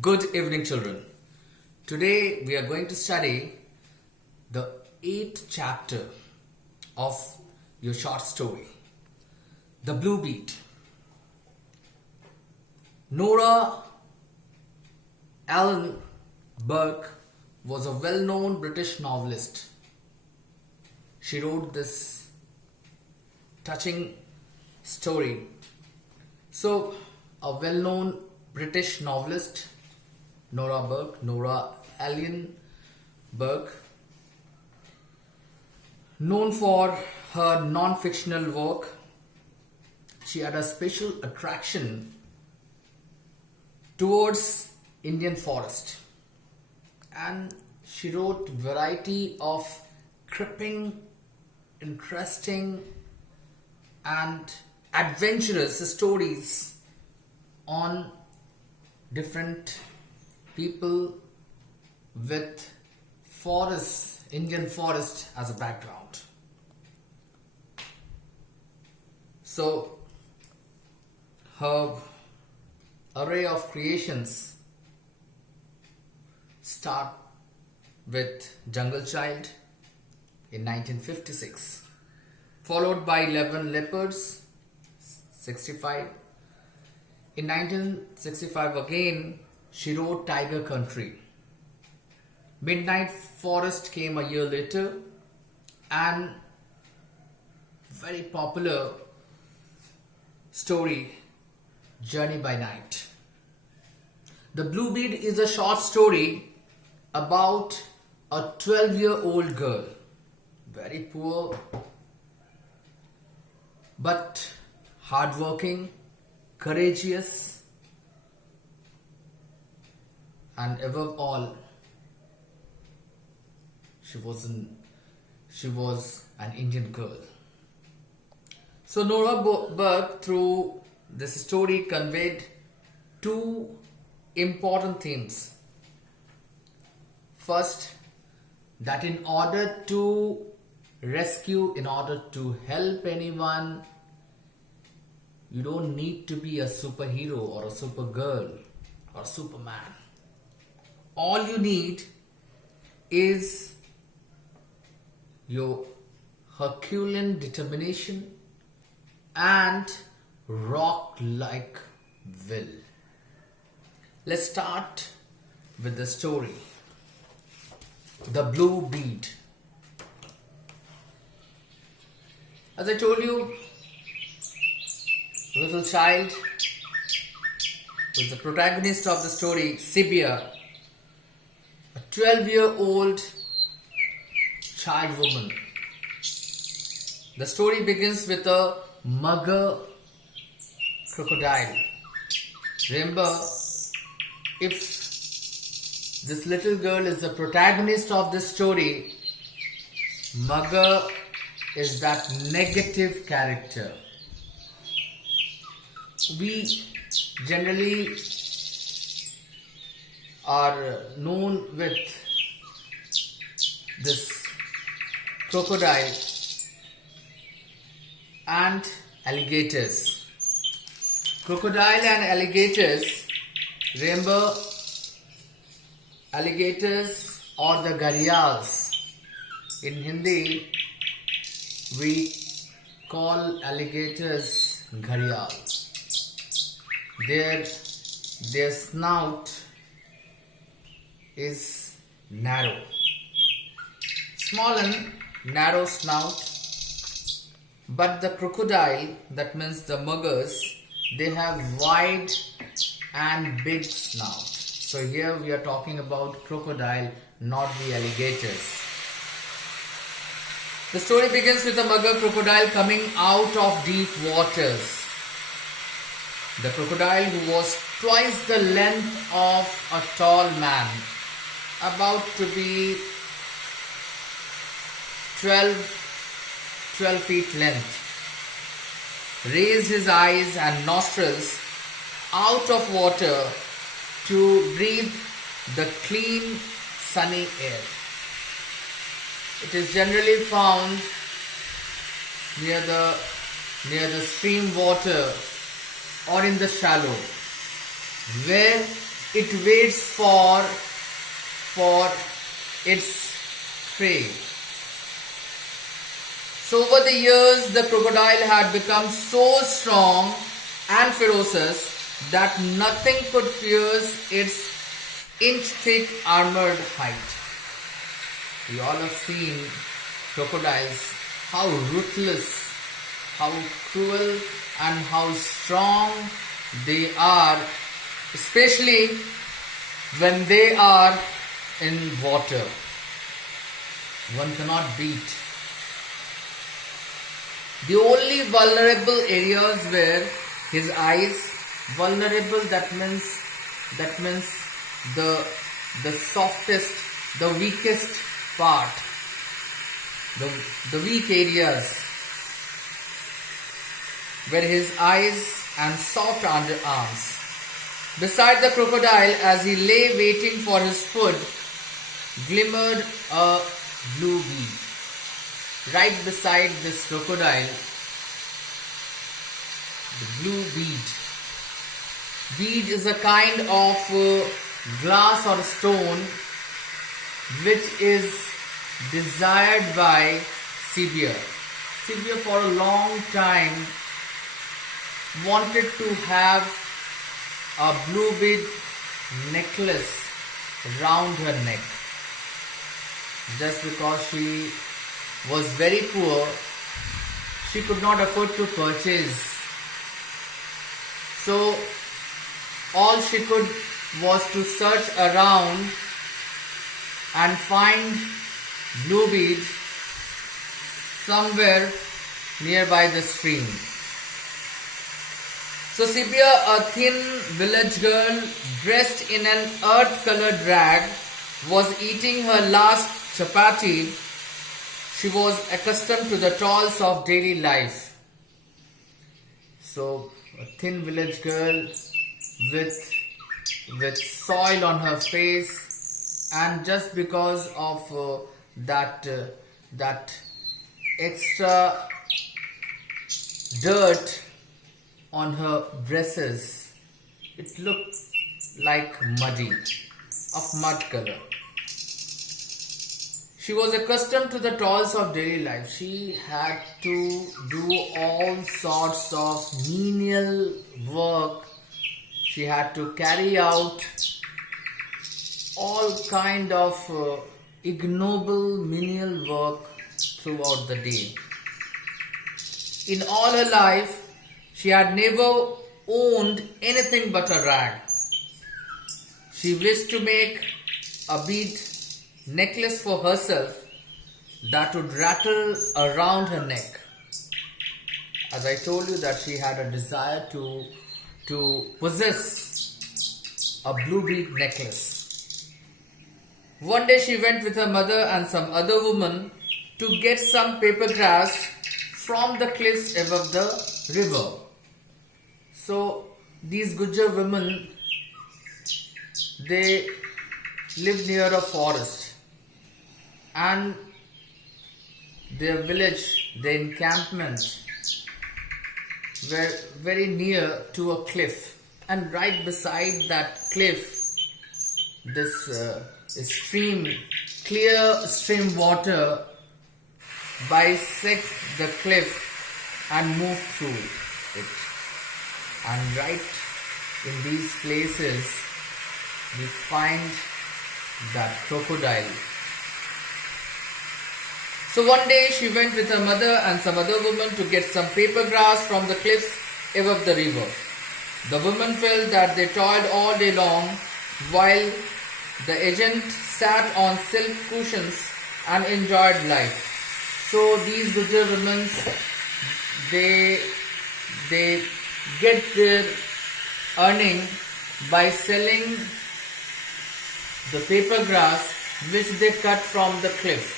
Good evening, children. Today we are going to study the 8th chapter of your short story, The Blue Beat. Nora Allen Burke was a well-known British novelist. She wrote this touching story. So, a well-known British novelist, Nora Allen Burke, known for her non-fictional work. She had a special attraction towards Indian forest, and she wrote variety of gripping, interesting and adventurous stories on different people with Indian forest as a background. So her array of creations start with Jungle Child in 1956, followed by 11 Leopards, 65. In 1965 again, she wrote Tiger Country. Midnight Forest came a year later, and very popular story, Journey by Night. The Blue Beat is a short story about a 12-year-old girl, very poor but hardworking, courageous, and above all, she was an Indian girl. So Nora Burke, through this story, conveyed two important themes. First, that in order to rescue, in order to help anyone, you don't need to be a superhero or a supergirl or Superman. All you need is your Herculean determination and rock-like will. Let's start with the story, The Blue Beat. As I told you, little child was the protagonist of the story, Sibia, a 12-year-old child woman. The story begins with a mugger crocodile. Remember, if this little girl is the protagonist of this story, mugger is that negative character. We generally are known with this crocodile and alligators. Crocodile and alligators, remember, alligators or the gharials. In Hindi, we call alligators gharial. Their snout is narrow, small and narrow snout. But the crocodile, that means the muggers, they have wide and big snout. So here we are talking about crocodile, not the alligators. The story begins with a mugger crocodile coming out of deep waters. The crocodile, who was twice the length of a tall man, about to be 12 feet length, raised his eyes and nostrils out of water to breathe the clean, sunny air. It is generally found near the stream water or in the shallow, where it waits for its prey. So over the years, the crocodile had become so strong and ferocious that nothing could pierce its inch-thick armored hide. We all have seen crocodiles, how ruthless, how cruel and how strong they are, especially when they are in water. One cannot beat. The only vulnerable areas were his eyes. Vulnerable, that means the softest, the weakest part, the weak areas were his eyes and soft underarms. Beside the crocodile, as he lay waiting for his food, glimmered a blue bead. Right beside this crocodile, the blue bead. Bead is a kind of glass or stone which is desired by Sibir. Sibir for a long time wanted to have a blue bead necklace round her neck. Just because she was very poor, she could not afford to purchase. So all she could was to search around and find blue bead somewhere nearby the stream. So Sibir, a thin village girl dressed in an earth-colored rag, was eating her last chapati. She was accustomed to the toils of daily life. So a thin village girl with soil on her face, and just because of that extra dirt on her dresses, it looked like muddy, of mud color. She was accustomed to the toils of daily life. She had to do all sorts of menial work. She had to carry out all kind of ignoble menial work throughout the day. In all her life, she had never owned anything but a rag. She wished to make a bead necklace for herself that would rattle around her neck. As I told you that she had a desire to possess a blue bead necklace. One day she went with her mother and some other woman to get some paper grass from the cliffs above the river. So these Gujjar women, they lived near a forest, and their village, their encampment, were very near to a cliff, and right beside that cliff, this stream, clear stream water bisect the cliff and move through it. And right in these places, we find that crocodile. So one day she went with her mother and some other woman to get some paper grass from the cliffs above the river. The women felt that they toiled all day long while the agent sat on silk cushions and enjoyed life. So these Gujjar women, they get their earning by selling the paper grass which they cut from the cliff.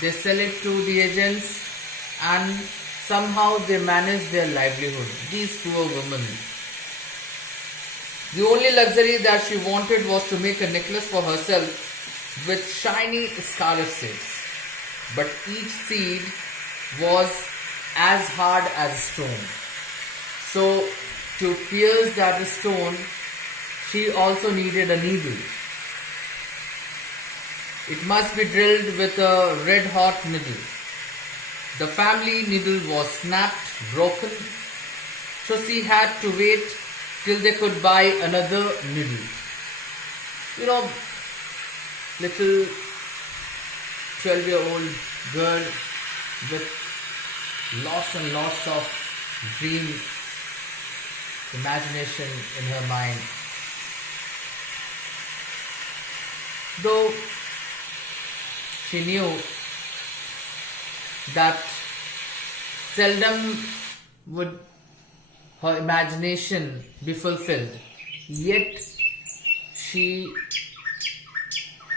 They sell it to the agents and somehow they manage their livelihood. These poor women. The only luxury that she wanted was to make a necklace for herself with shiny scarlet seeds. But each seed was as hard as a stone. So to pierce that stone, she also needed a needle. It must be drilled with a red hot needle. The family needle was snapped, broken, so she had to wait till they could buy another needle. You know, little 12-year-old girl with lots and lots of dream, imagination in her mind. Though she knew that seldom would her imagination be fulfilled, yet she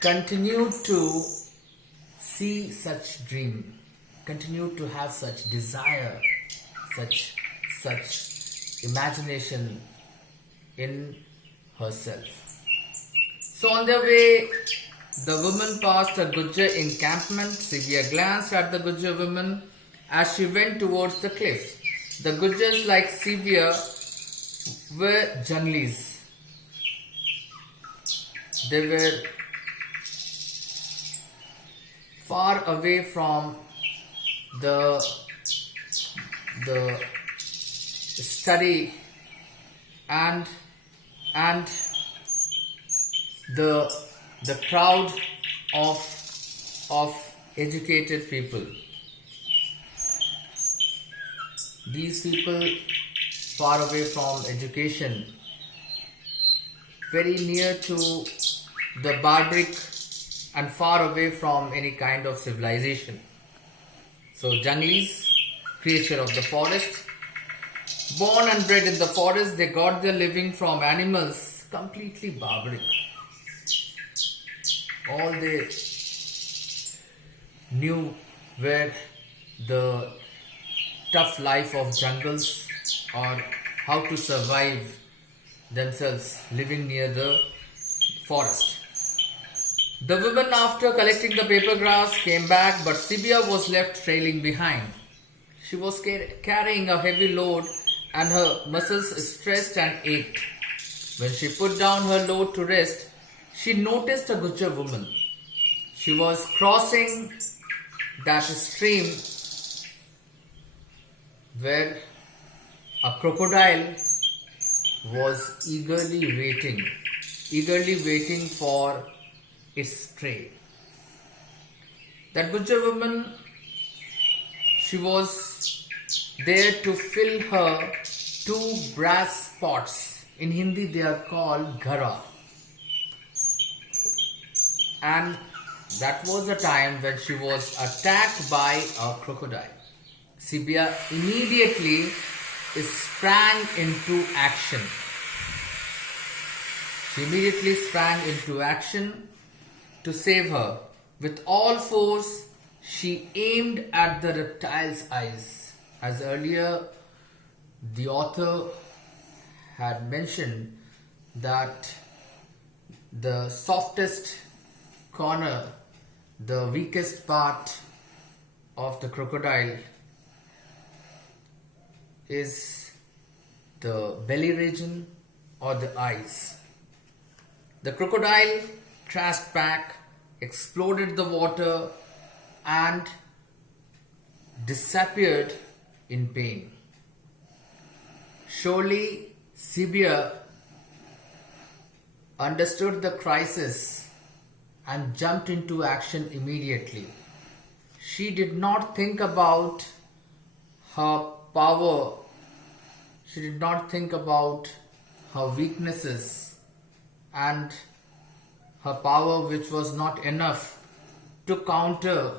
continued to see such dream, continued to have such desire, such imagination in herself. So on their way, the woman passed a Gujjar encampment. Sibia glanced at the Gujjar woman as she went towards the cliff. The Gujjars, like Sibia, were junglis. They were far away from the study and the crowd of educated people. These people far away from education, very near to the barbaric and far away from any kind of civilization. So junglis, creature of the forest, born and bred in the forest, they got their living from animals, completely barbaric. All they knew were the tough life of jungles or how to survive themselves living near the forest. The woman, after collecting the paper grass, came back, but Sibia was left trailing behind. She was carrying a heavy load and her muscles stressed and ached. When she put down her load to rest, she noticed a Gujjar woman. She was crossing that stream where a crocodile was eagerly waiting for its prey. That Gujjar woman, she was there to fill her 2 brass pots. In Hindi they are called ghara. And that was the time when she was attacked by a crocodile. Sibia immediately sprang into action. She immediately sprang into action to save her. With all force, she aimed at the reptile's eyes. As earlier, the author had mentioned that the softest corner, the weakest part of the crocodile is the belly region or the eyes. The crocodile crashed back, exploded the water and disappeared in pain. Surely Sibia understood the crisis and jumped into action immediately. She did not think about her power. She did not think about her weaknesses and her power, which was not enough to counter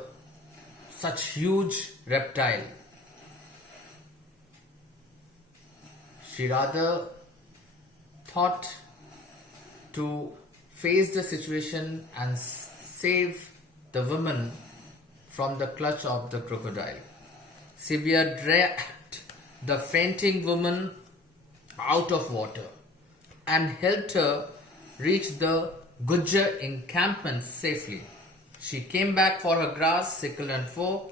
such huge reptile. She rather thought to face the situation and save the woman from the clutch of the crocodile. Sibia dragged the fainting woman out of water and helped her reach the Gujjar encampment safely. She came back for her grass, sickle and fork.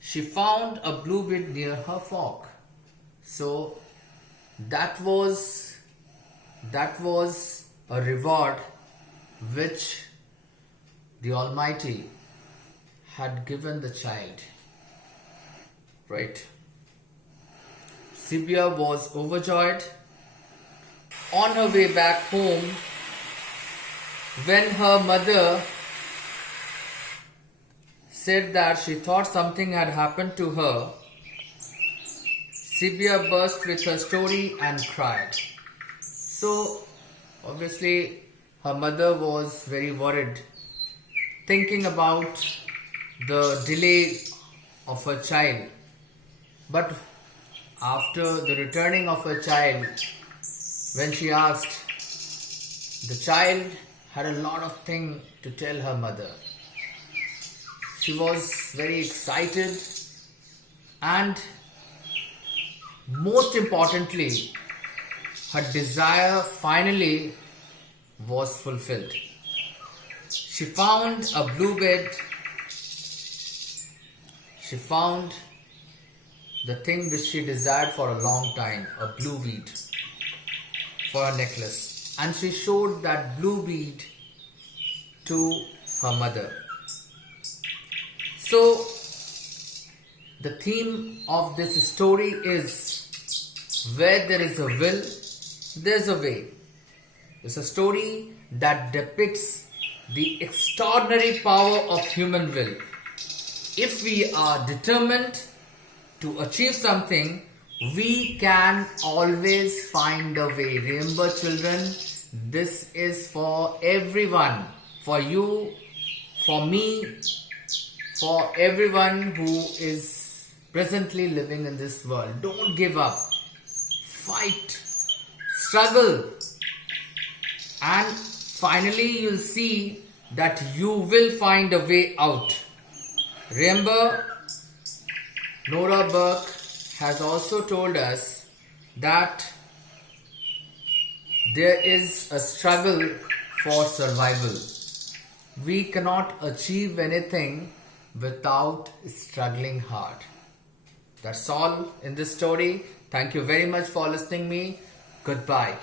She found a bluebird near her fork. So that was a reward which the Almighty had given the child. Right? Sibia was overjoyed. On her way back home, when her mother said that she thought something had happened to her, Sibia burst with her story and cried. So, obviously, her mother was very worried, thinking about the delay of her child. But after the returning of her child, when she asked, the child had a lot of things to tell her mother. She was very excited, and most importantly, her desire finally was fulfilled. She found a blue bed. She found the thing which she desired for a long time, a blue bead for a necklace. And she showed that blue bead to her mother. So, the theme of this story is, where there is a will, there's a way. It's a story that depicts the extraordinary power of human will. If we are determined to achieve something, we can always find a way. Remember, children, this is for everyone. For you, for me, for everyone who is presently living in this world. Don't give up. Fight. Struggle. And finally, you'll see that you will find a way out. Remember, Nora Burke has also told us that there is a struggle for survival. We cannot achieve anything without struggling hard. That's all in this story. Thank you very much for listening me. Goodbye.